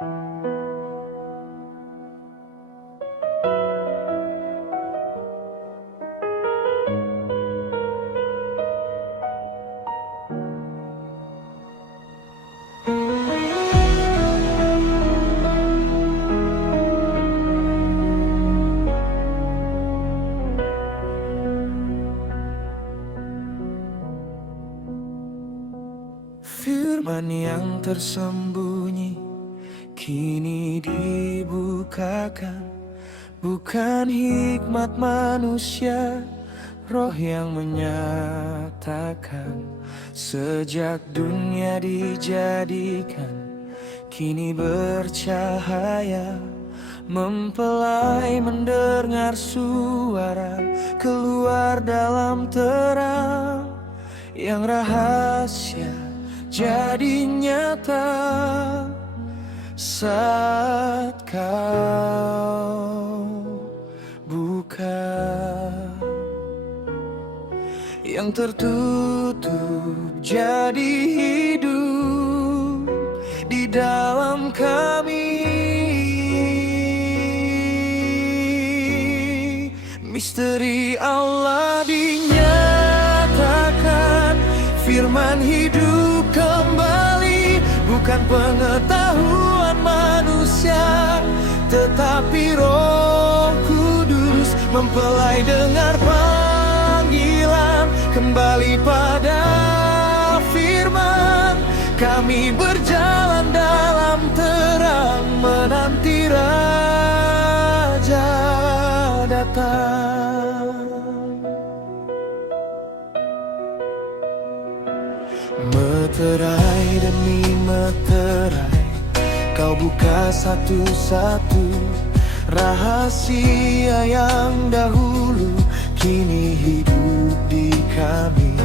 Firman yang tersembunyi kini dibukakan, bukan hikmat manusia, Roh yang menyatakan. Sejak dunia dijadikan, kini bercahaya, mempelai mendengar suara keluar dalam terang, yang rahasia jadi nyata saat kau buka. Yang tertutup jadi hidup di dalam kami. Misteri Allah dinyatakan, firman hidup kembali, bukan pengetahuan manusia, tetapi Roh Kudus mempelai dengar panggilan kembali pada firman. Kami berjalan dalam terang, menanti Raja datang. Meterai demi meterai, kau buka satu-satu rahasia yang dahulu kini hidup di kami.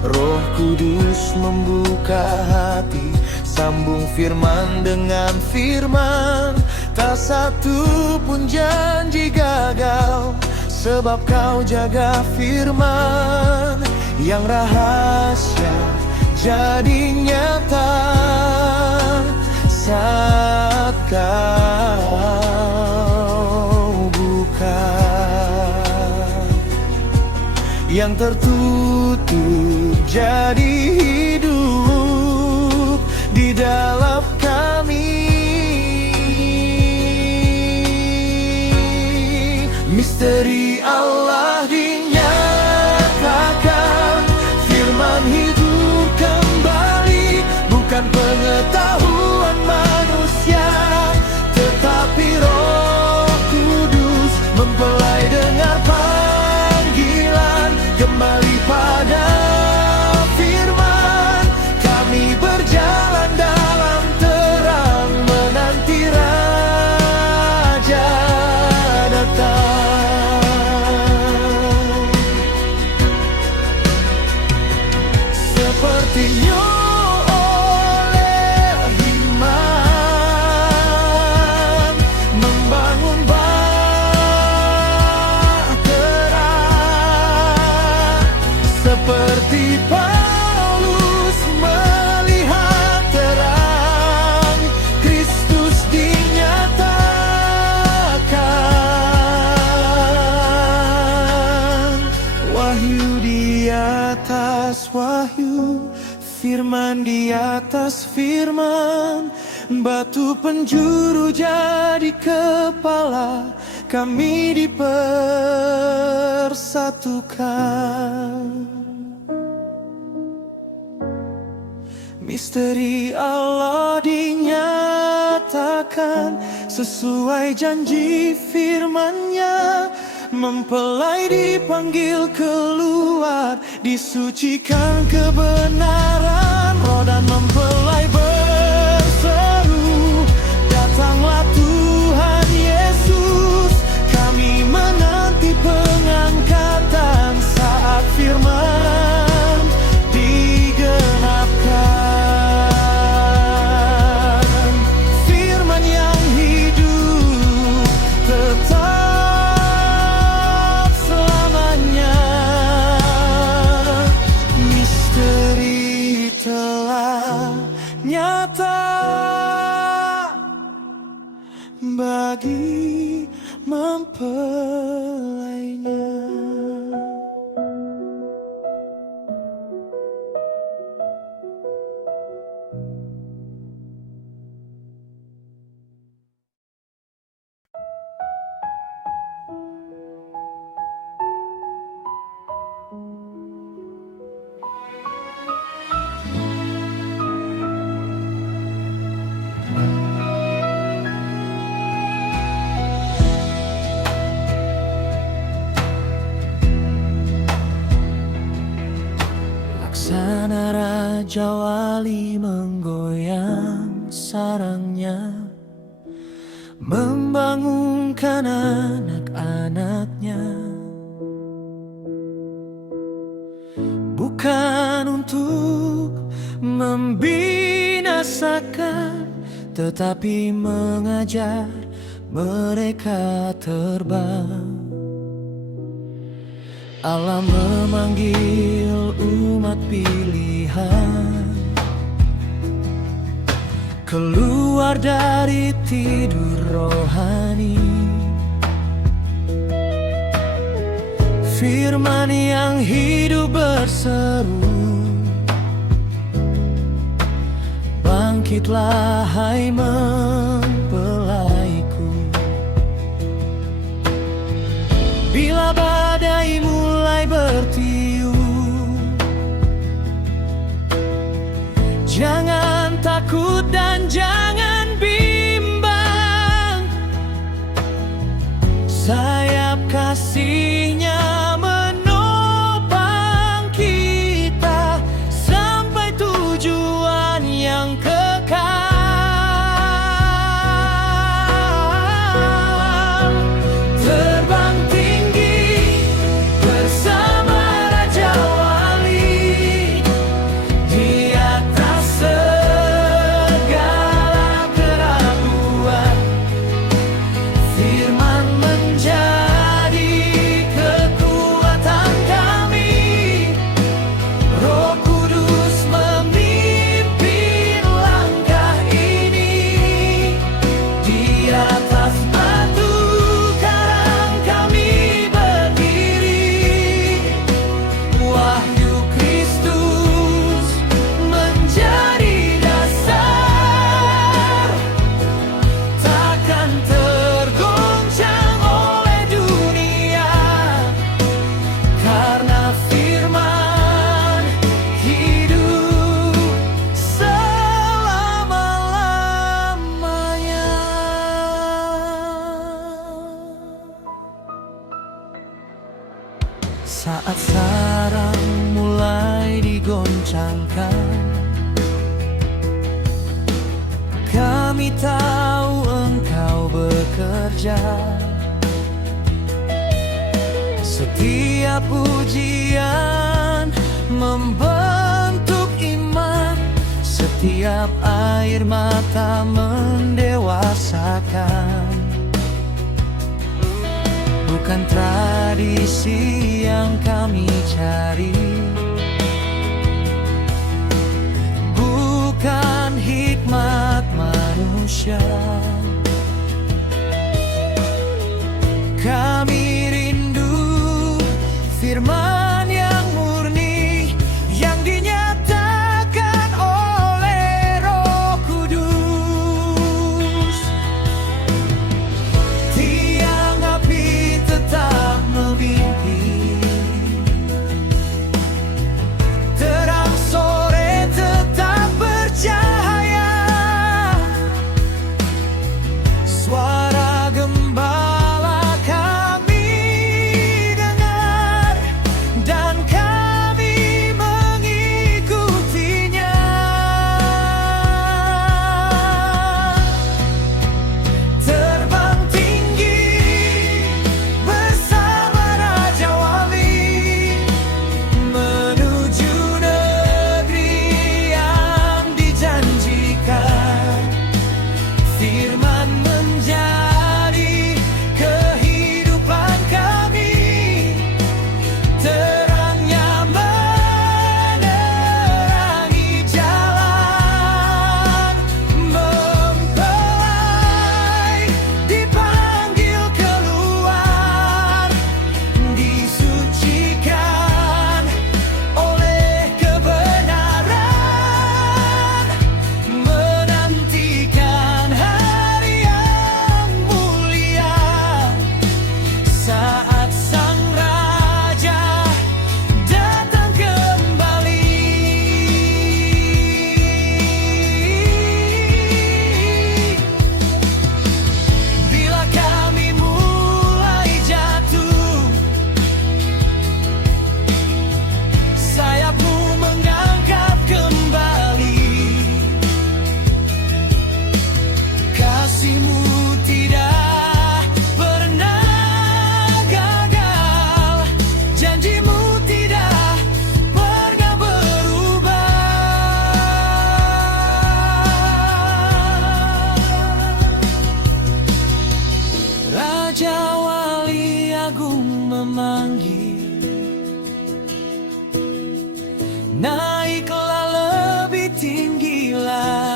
Roh Kudus membuka hati, sambung firman dengan firman. Tak satu pun janji gagal, sebab kau jaga firman. Yang rahasia jadi nyata saat kau buka. Yang tertutup jadi hidup di dalam kami. Misteri Allah dinyatakan, firman hidup kembali, bukan pengetahuan manusia, tetapi Roh Kudus mempelai dengar panggilan kembali pada firman. Kami berjalan dalam terang, menanti Raja datang. Sepertinya oleh iman membangun bahtera, seperti Paulus melihat terang, Kristus dinyatakan. Wahyu di atas wahyu, firman di atas firman, batu penjuru jadi kepala, kami dipersatukan. Misteri Allah dinyatakan, sesuai janji firman-Nya, mempelai dipanggil keluar, disucikan kebenaran. Roh dan mempelai berseru, datanglah Tuhan Yesus. Kami menanti pengangkatan saat firman digenapkan. Firman yang hidup tetap selamanya. Misteri telah nyata lagi mempelainya. Laksana Raja Wali menggoyang sarangnya, membangunkan anak-anaknya, bukan untuk membinasakan, tetapi mengajar mereka terbang. Allah memanggil umat pilihan keluar dari tidur rohani. Firman yang hidup berseru, bangkitlah hai mempelaiku. Bila badai mulai bertiup, jangan takut dan jangan bimbang. Sayap kasih-Nya menopang kita sampai tujuan yang kekal. Terbang tinggi bersama Raja Wali di atas segala keraguan. Firman menjadi kekuatan kami, Roh Kudus memimpin langkah ini. Di atas batu karang kami berdiri, wahyu Kristus menjadi dasar, takkan tergoncang oleh dunia, karena firman hidup selama-lamanya. Saat sarang mulai digoncangkan, kami tahu Engkau bekerja. Setiap ujian membentuk iman, setiap air mata mendewasakan. Bukan tradisi yang kami cari, bukan hikmat manusia. Kami rindu firman yang murni, yang dinyatakan oleh Roh Kudus. Tiang api tetap memimpin, terang sore tetap bercahaya.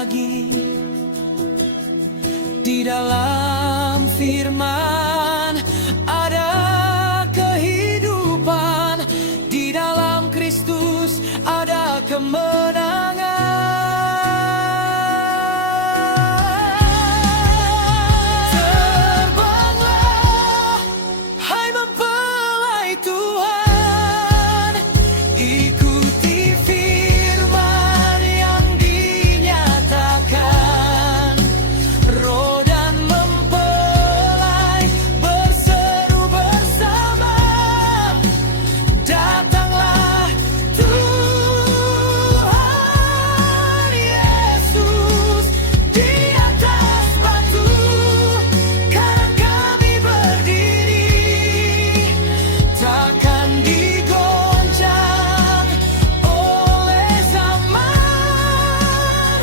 lagi. Di dalam firman ada kehidupan, di dalam Kristus ada kemenangan. Terbanglah, hai mempelai Tuhan, ikuti firman yang dinyatakan. Roh dan mempelai berseru bersama, datanglah Tuhan Yesus. Di atas batu kan kami berdiri, takkan digoncang oleh zaman.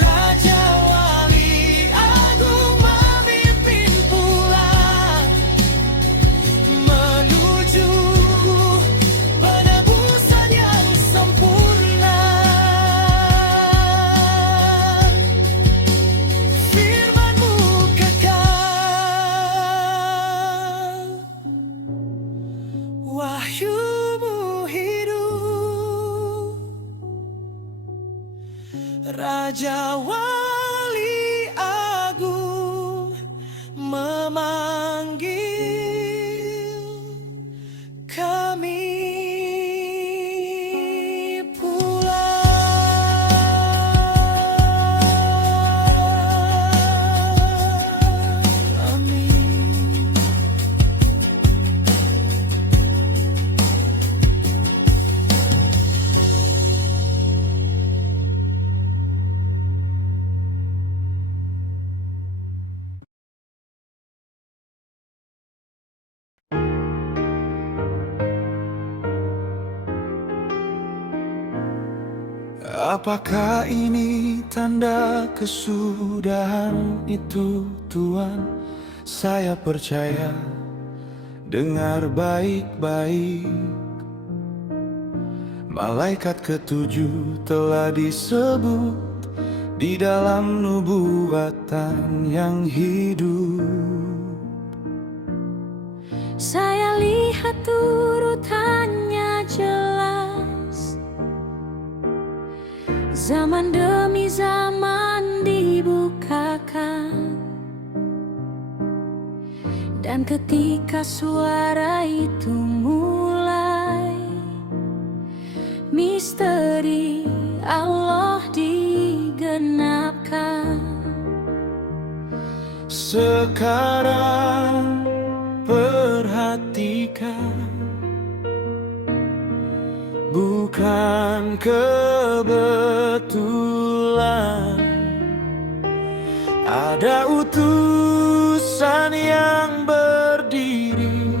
Raja Wali Agung memimpin pulang menuju penebusan yang sempurna. Firman-Mu kekal, wahyu-Mu hidup. Raja Wali Agung memanggil kami pulang. Amin. Apakah ini tanda kesudahan itu, Tuhan? Saya percaya. Dengar baik-baik, malaikat ketujuh telah disebut di dalam nubuatan yang hidup. Saya lihat urutannya jelas, zaman demi zaman dibukakan. Dan ketika suara itu mulai, misteri Allah digenapkan. Sekarang perhatikan, bukan kebetulan ada utusan yang berdiri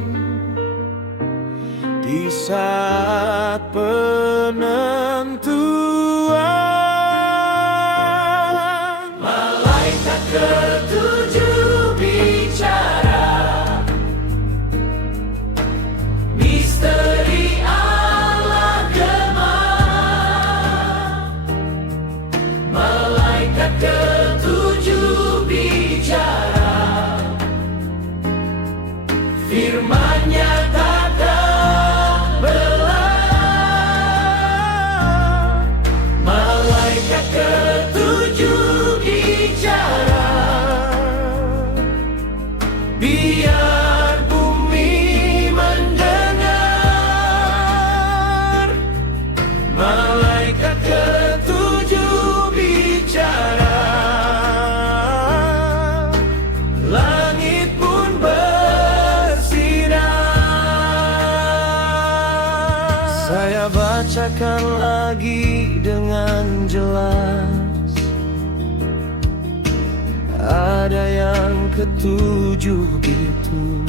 di saat penentuan. Malaikat ketujuh bicara, misteri Allah gemar. Malaikat ketujuh bicara, firman-Nya tak belah. Malaikat ketujuh bicara, biar bumi mendengar. Malaikat ketujuh bicara, langit pun bersinar. Saya bacakan lagi dengan jelas, ada yang ketujuh itu.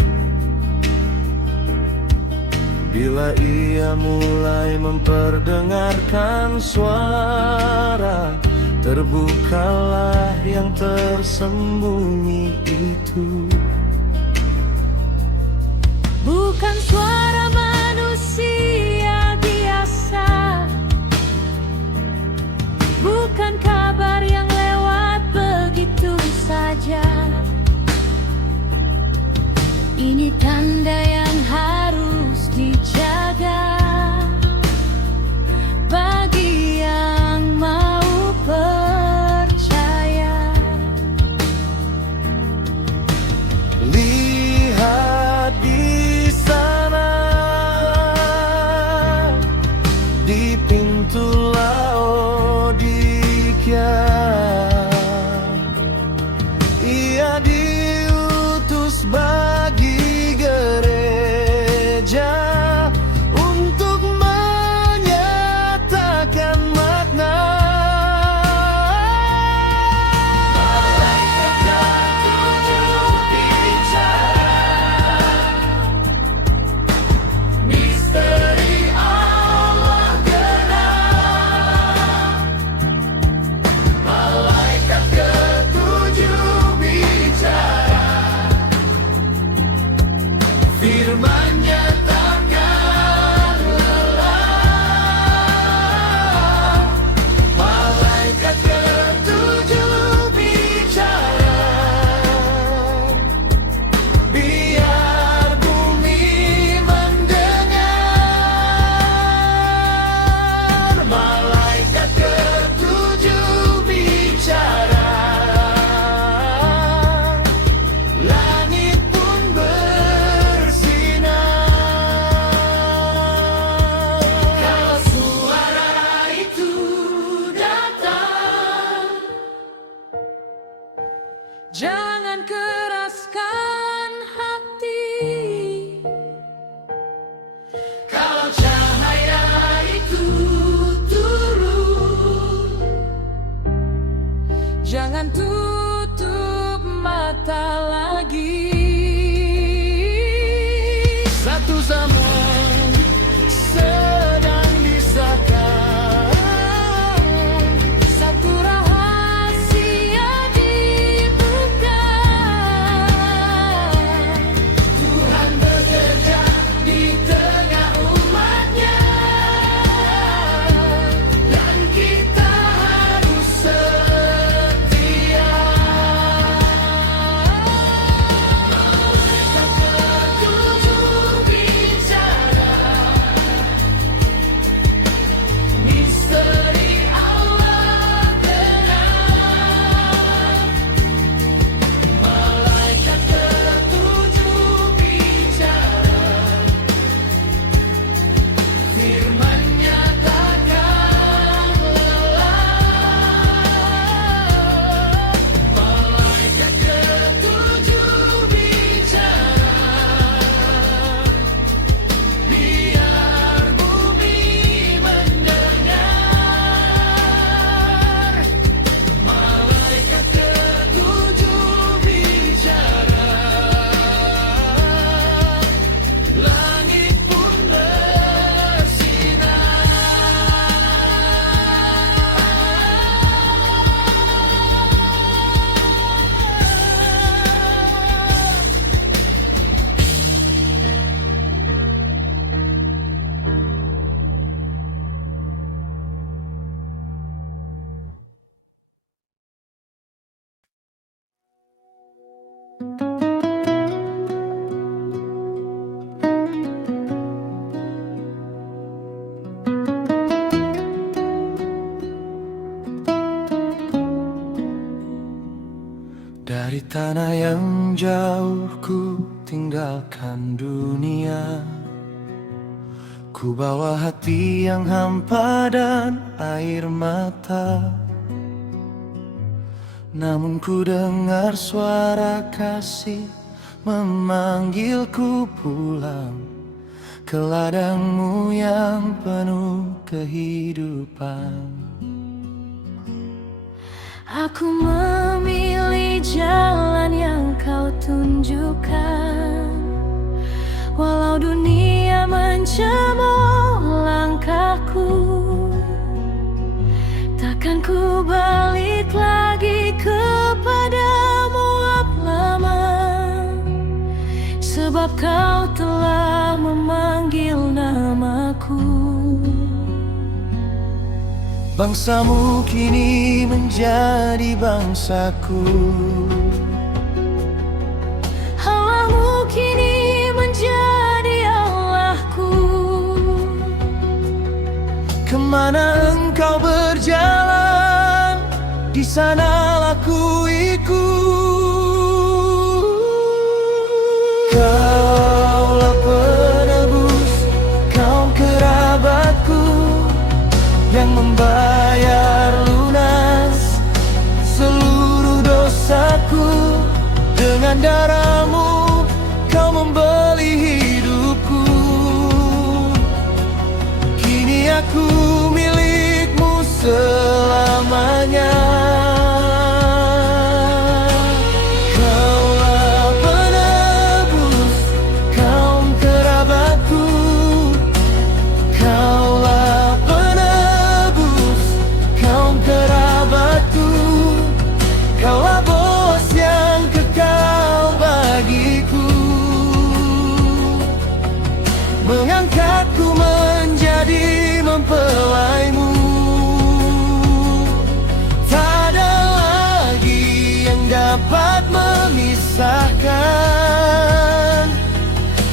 Bila ia mulai memperdengarkan suara, terbukalah yang tersembunyi itu. Bukan suara manusia biasa, bukan kabar yang Jangan keraskan hati. Kalau cahaya itu turun, Jangan tutup mata lagi. satu zaman sedang disahkan, Satu rahasia dibuka. Tuhan bekerja di tengah umatnya, dan kita harus setia. Malaikat ketujuh bicara, misteri Allah benar. Malaikat ketujuh bicara, firman-Nya takkan lelah. Malaikat ketujuh bicara, biar bumi mendengar. Malaikat ketujuh bicara, langit pun bersinar. Dari tanah yang jauh ku tinggalkan dunia, ku bawa hati yang hampa dan air mata. Namun ku dengar suara kasih memanggilku pulang ke ladangmu yang penuh kehidupan. Aku memilih jalan yang kau tunjukkan. Walau dunia mencemooh langkahku, takkan ku balik lagi kepadamu lama, sebab kau telah memanggil namaku. Bangsamu kini menjadi bangsaku, Allahmu kini menjadi Allahku. kemana engkau berjalan, di sanalah ku ikut. Kaulah penebus kaum kerabatku, yang membayar lunas seluruh dosaku. Dengan darahmu kau membeli hidupku. Kini aku milikmu selamanya. Kaulah penebus kaum kerabatku, kaulah penebus kaum kerabatku, kaulah bos yang kekal bagiku, mengangkatku menjadi mempelaimu. Tak ada lagi yang dapat memisahkan,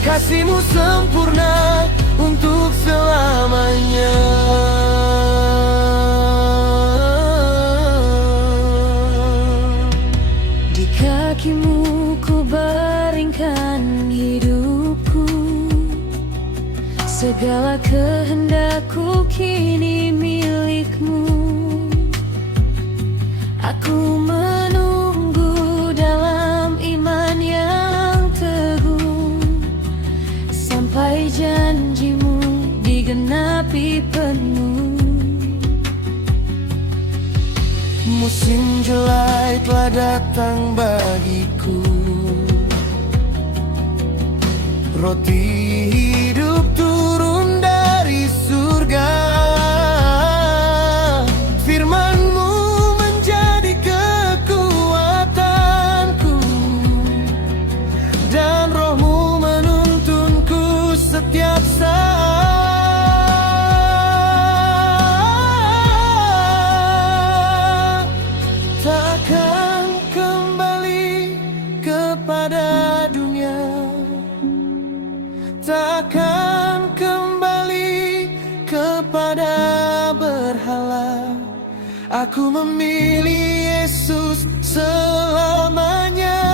kasihmu sempurna untuk selamanya. Di kakimu ku baringkan hidupku, segala kehendakku kini milikmu. Aku menunggu dalam Musim jelai telah datang bagiku. Roti hidup turun dari surga. Firman-Mu menjadi kekuatanku, dan Roh-Mu menuntunku setiap saat. Takkan kembali kepada dunia, takkan kembali kepada berhala. Aku memilih Yesus selamanya,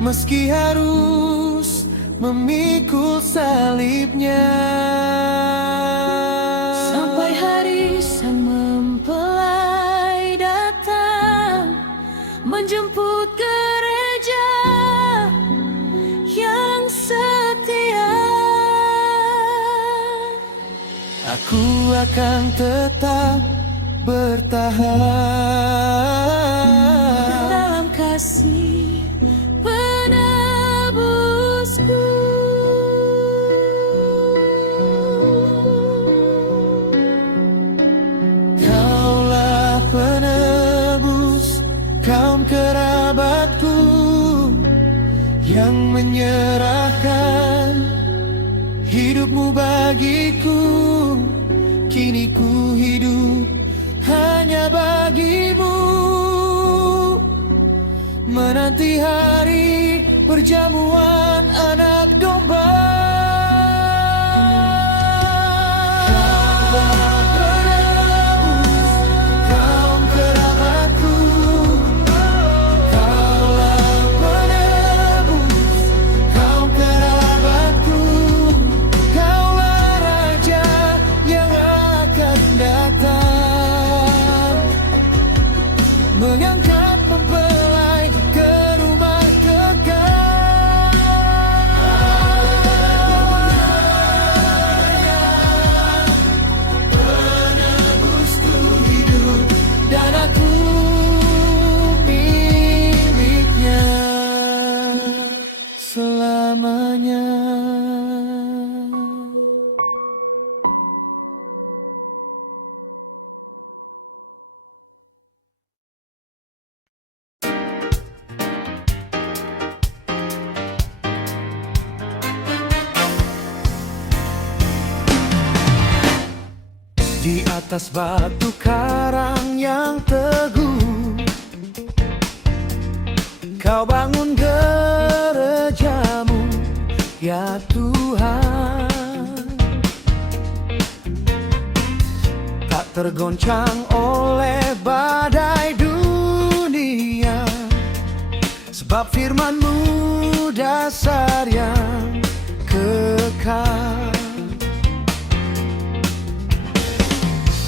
meski harus memikul salibnya. Sampai hari sang mempelai datang menjemput gereja yang setia. Aku akan tetap bertahan Dalam kasih penebusku. Kaulah penebus kaum kerabatku, yang menyerahkan hidupmu bagiku. Kini ku hidup hanya bagimu, menanti hari perjamuan anak domba. Kaulah penebus kaum kerabatku, kaulah penebus kaum kerabatku. Kaulah Raja yang akan datang, mengangkat mempelai ke rumah kekal. Penebusku hidup dan aku miliknya selamanya. Di atas batu karang yang teguh, Kau bangun gereja-Mu, ya Tuhan. Tak tergoncang oleh badai dunia, sebab firman-Mu dasar yang kekal.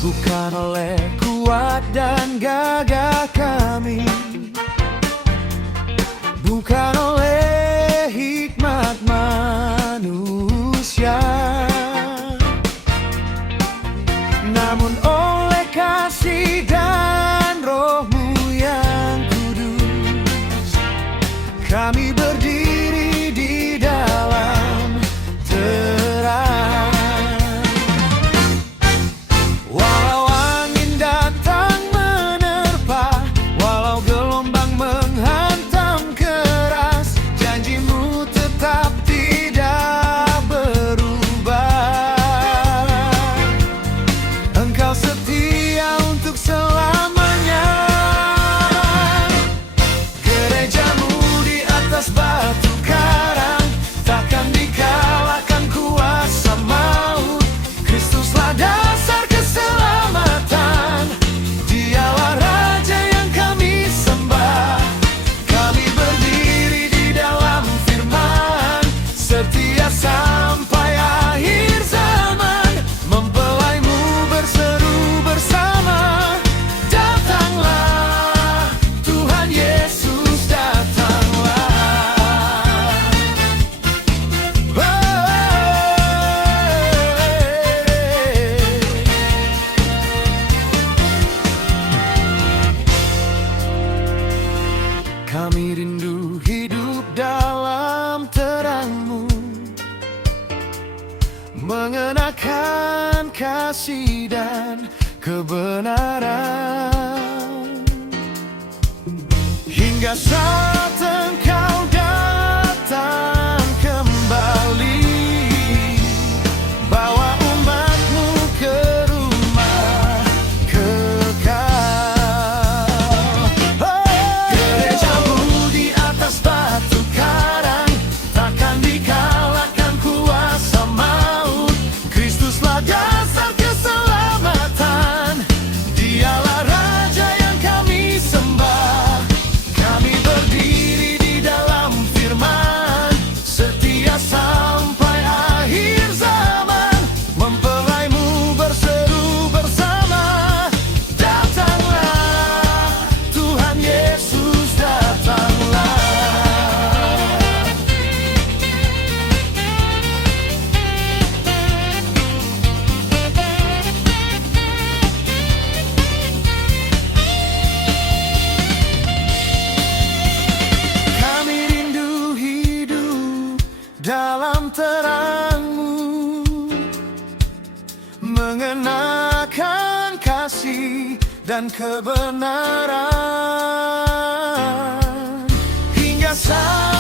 Bukan oleh kuat dan gagah kami, bukan oleh hikmat manusia, namun oleh kasih dan Roh-Mu yang kudus. Kami berdiri di dalam terang. Walau angin datang menerpa, walau gelombang menghantam keras, Kami rindu hidup dalam terang-Mu, mengenakan kasih dan kebenaran, hingga saat Engkau datang kembali, bawa umat-Mu ke rumah kekal. Gereja-Mu di atas batu karang, takkan dikalahkan kuasa maut. Kristuslah dasar keselamatan, Dialah Raja yang kami sembah. Kami berdiri di dalam firman, setia sampai akhir zaman. Mempelai-Mu berseru bersama, datanglah Tuhan Yesus, datanglah. Kami rindu hidup dalam terang-Mu, mengenakan kasih dan kebenaran, hingga saat